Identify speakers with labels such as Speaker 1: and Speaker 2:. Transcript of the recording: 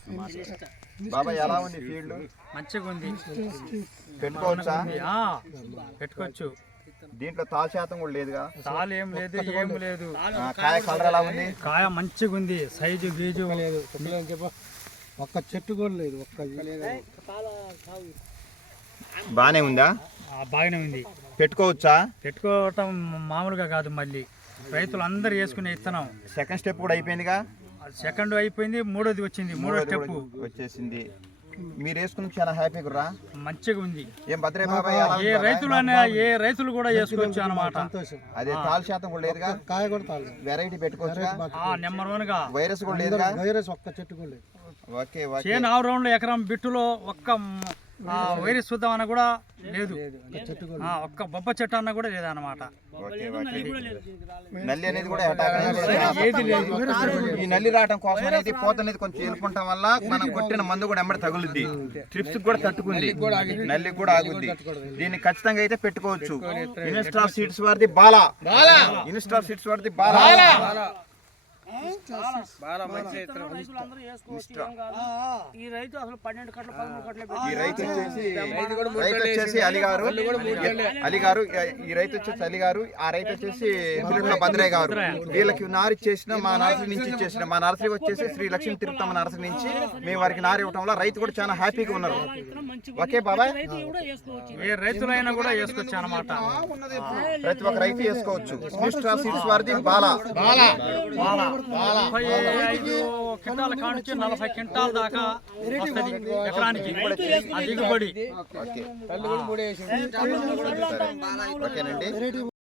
Speaker 1: బాబాయ్ ఎలా ఉంది ఫీల్డ్?
Speaker 2: మంచిగా ఉంది.
Speaker 1: పెట్టుకోవచ్చా?
Speaker 2: పెట్టుకోవచ్చు.
Speaker 1: దీంట్లో తాల్ శాతం కూడా లేదుగా?
Speaker 2: తాలు ఏం లేదు, ఏం లేదు.
Speaker 1: కాయ కలర్ ఎలా ఉంది?
Speaker 2: కాయ మంచిగా ఉంది, సైజు గీజు లేదు,
Speaker 3: ఒక్క చెట్టు కూడా లేదు.
Speaker 1: బానే ఉందా?
Speaker 2: బాగానే ఉంది.
Speaker 1: పెట్టుకోవచ్చా?
Speaker 2: పెట్టుకోవటం మామూలుగా కాదు, మళ్ళీ రైతులు అందరు వేసుకునే ఇత్తనం.
Speaker 1: సెకండ్ స్టెప్ కూడా అయిపోయిందిగా?
Speaker 2: సెకండ్ అయిపోయింది, మూడోది వచ్చింది, మూడో స్టెప్
Speaker 1: వచ్చేసింది. మీరు వేసుకుని చాలా హ్యాపీగా రా,
Speaker 2: మంచిగా ఉంది.
Speaker 1: ఏం భద్రే బాబాయ్?
Speaker 2: ఏ రైతులు కూడా వేసుకోవచ్చు అన్నమాట.
Speaker 1: అదే తాల్ శాతం కూడా లేదుగా?
Speaker 3: కాయ కూడా తాలు
Speaker 1: వెరైటీ పెట్టుకోవచ్చు.
Speaker 2: నెంబర్ 1 గా
Speaker 1: వైరస్ కూడా లేదుగా?
Speaker 3: వైరస్ ఒక్క చెట్టు కూడా లేదు.
Speaker 1: ఓకే.
Speaker 2: చేను 6 రౌండ్లు ఎకరం బిట్టులో ఒక్క వైరస్ చూద్దాం అన్న కూడా లేదు, ఒక్క బొబ్బ చెట్టు అన్న కూడా లేదన్నమాట.
Speaker 1: నల్లి అనేది కూడా ఏది లేదు. ఈ నల్లి రావడం కోసం అనేది పోత అనేది కొంచెం ఎలుకుంటాం వల్ల మనం కొట్టిన మందు కూడా ఎమ్మడి తగులుద్ది, ట్రిప్స్ కూడా తట్టుకుంది, నల్లి కూడా ఆగుద్ది. దీన్ని ఖచ్చితంగా అయితే పెట్టుకోవచ్చు. ఇన్స్టాల్ సీడ్స్ వారిది బాలా, ఇన్స్టాల్ సీడ్స్ వారిది బాలా.
Speaker 2: ఈ రైతు అసలు 12 కట్ల 13 కట్ల.
Speaker 1: ఈ రైతు వచ్చేసి అలిగారు, ఈ రైతు వచ్చేసి అలిగారు, ఆ రైతు వచ్చేసి తిరుమల భద్రయ్య గారు. వీళ్ళకి నారు ఇచ్చేసిన మా నర్సరీ నుంచి ఇచ్చేసిన, మా నర్సరీ వచ్చేసి శ్రీ లక్ష్మీ తిరుపతమ్మ నర్సరీ నుంచి మేము వారికి నారు ఇవ్వడం వల్ల రైతు కూడా చాలా హ్యాపీగా ఉన్నారు. ఓకే బాబాయ్,
Speaker 2: ఏ రైతులైనా కూడా వేసుకోవచ్చు అన్నమాట.
Speaker 1: ప్రతి ఒక్క రైతు వేసుకోవచ్చు. ఇన్స్టాల్ సీడ్స్ వారిది బాలా.
Speaker 2: 35 క్వింటాల కానుంచి 40 క్వింటాల దాకా వస్తుంది ఎకరానికి దిగుబడి.
Speaker 1: ఓకేనండి.